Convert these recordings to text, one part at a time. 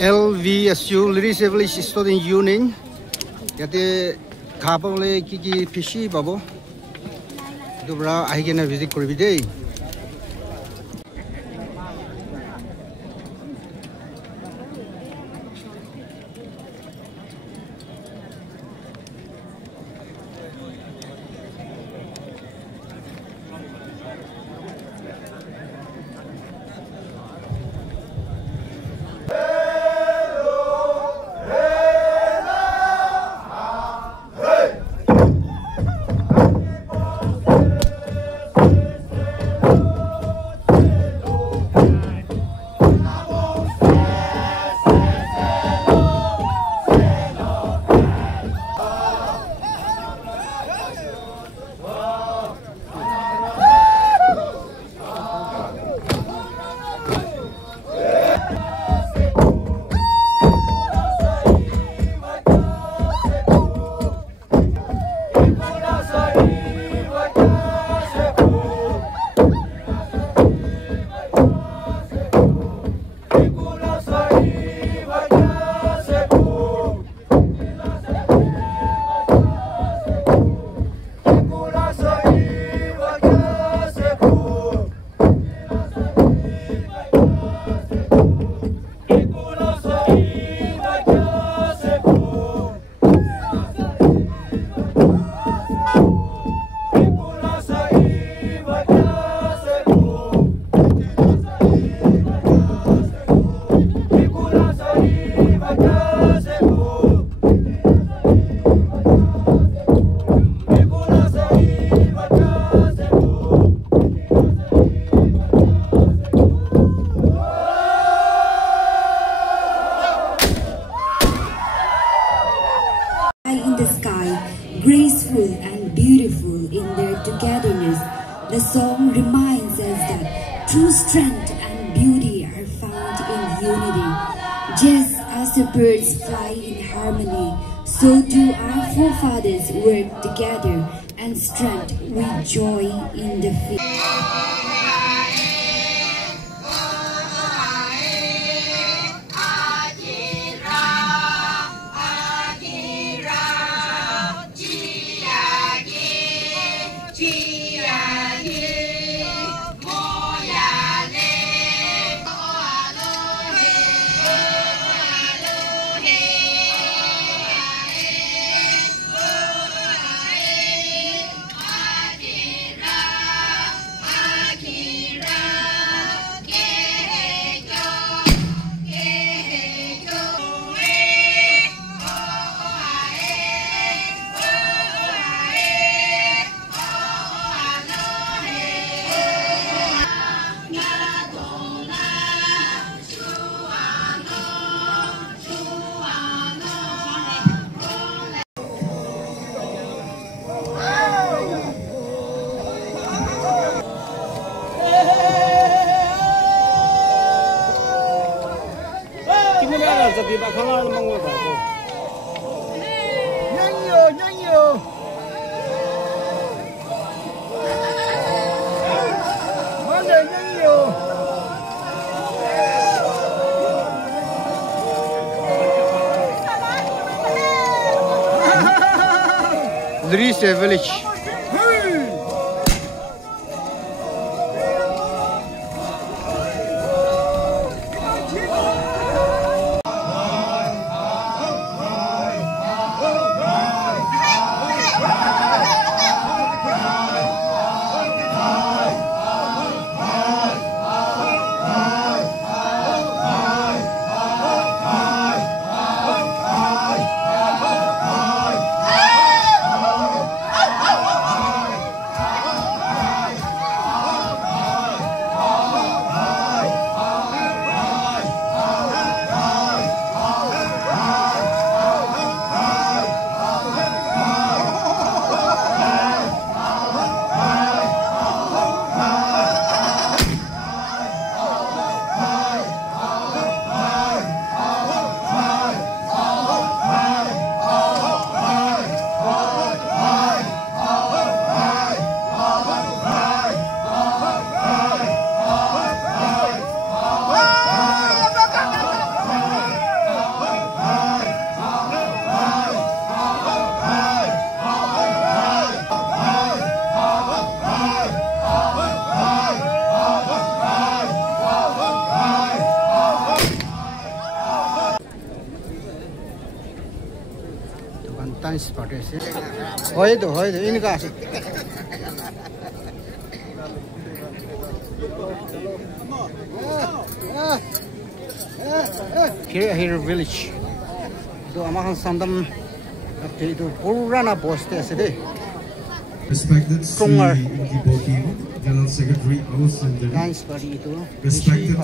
LVSU Lyris Village Student Union yate khapole ki pishi babo dubra ahigena visit koribi dei. Graceful and beautiful in their togetherness, the song reminds us that true strength and beauty are found in unity. Just as the birds fly in harmony, so do our forefathers work together and strength with joy in the field. Lyris Village. Oh! dance party আছে হয়তো এনেকা আছে here village তো আমাৰ সান্দম এইটো পুৰানা বস্তি আছে দেই Respected Stronger. Sri Bokim, General Secretary, Aus and dance party itu Respected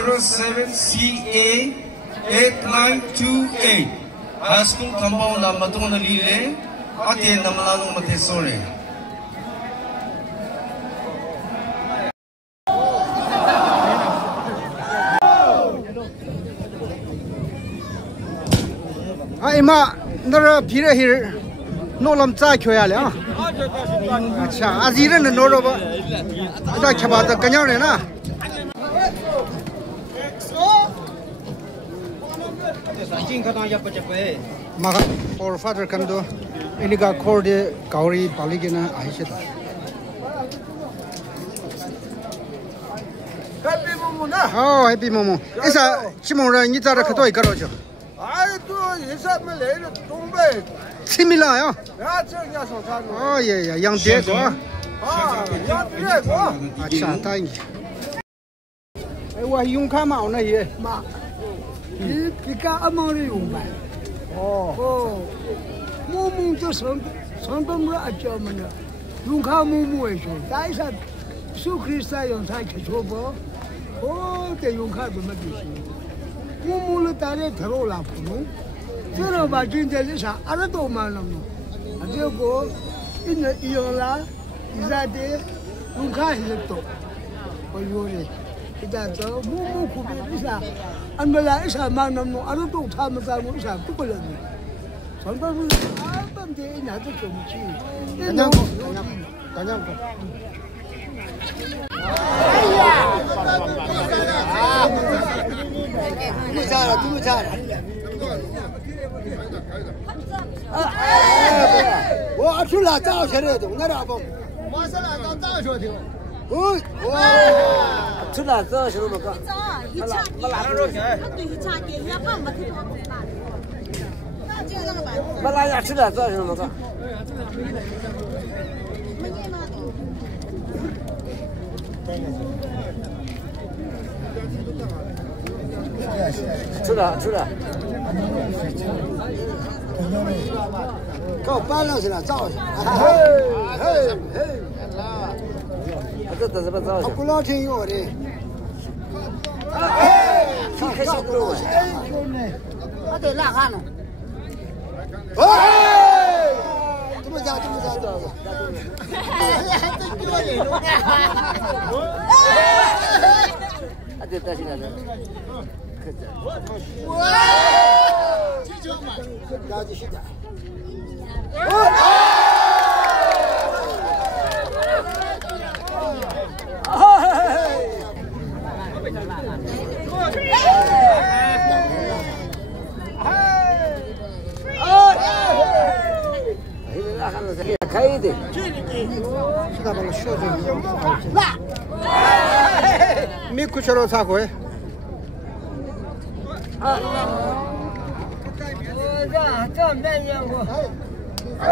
07CA 8928 High School compound na matong nalile atin na malanong matesore. Ima nara phire hir no lam cha khoya le acha azira ne no ro ba da khaba da kanyaw ne na ma or father kan do iniga khor de kauri paligena aise da happy momo na oh happy momo esa chimong ra ni za ra khatoi karo jo哎，对，也是没来了，东北。吃米了呀？啊，这人家说啥子？哦呀呀，养蝶过。啊，养蝶过。啊，差大一。哎，我用卡嘛那些。嘛，你干阿毛的用呗？哦，我们这上班没阿叫么呢？用卡我也说，但是手机上用它去错不？哦，得用卡怎么就行？我们了大家头拉不弄，这了吧？今天的啥，2多万了嘛？结果一样啦，一下子用卡是多，我有的，一下子我苦逼的啥，俺们来啥嘛那么2多他们干我啥不过来呢？上班不是半天一年都走不去，干样不？哎呀！这么差了，这么差了！我去了早些的，那哪不？我是来到早些的。哇！去了早些么个？一差没拉着钱，他对一差给也放不去多吧？那这个办？没拉下去了早些么个？吃了，搞搬了去了，早去。嘿，这是不早去？不老挺有的。开心不咯？我得拉下了。哎，这么讲。这得行了，哇！垃圾是的。可以的。是他把我笑着。那。没哭出来啥回？这没见过。哎，